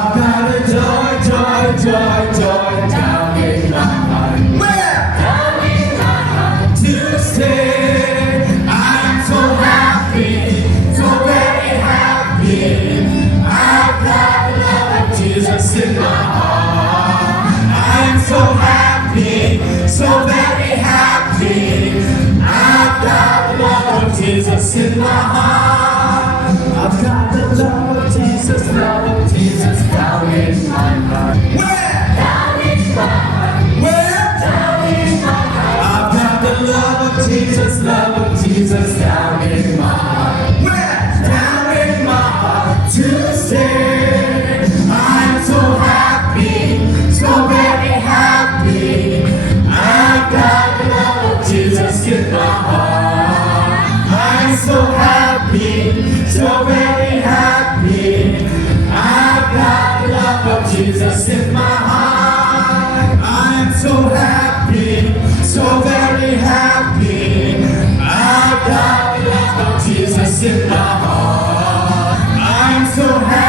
I've got a joy, joy, joy, joy down in my heart. Where? Down in my heart to stay. I'm so happy, so very happy. I've got the love of Jesus in my heart. I'm so happy, so very happy. I've got the love of Jesus in my heart. I've got the love of Jesus down in my heart. Where? Down in my heart. Where? Down in my heart. I've got the love of Jesus down in my heart. Where? Down in my heart to stay. I'm so happy, so very happy. I've got the love of Jesus in my heart. I'm so happy, so very happy. I've got the love of Jesus in my heart. I'm so happy, so very happy. I've got the love of Jesus in my heart. I'm so happy.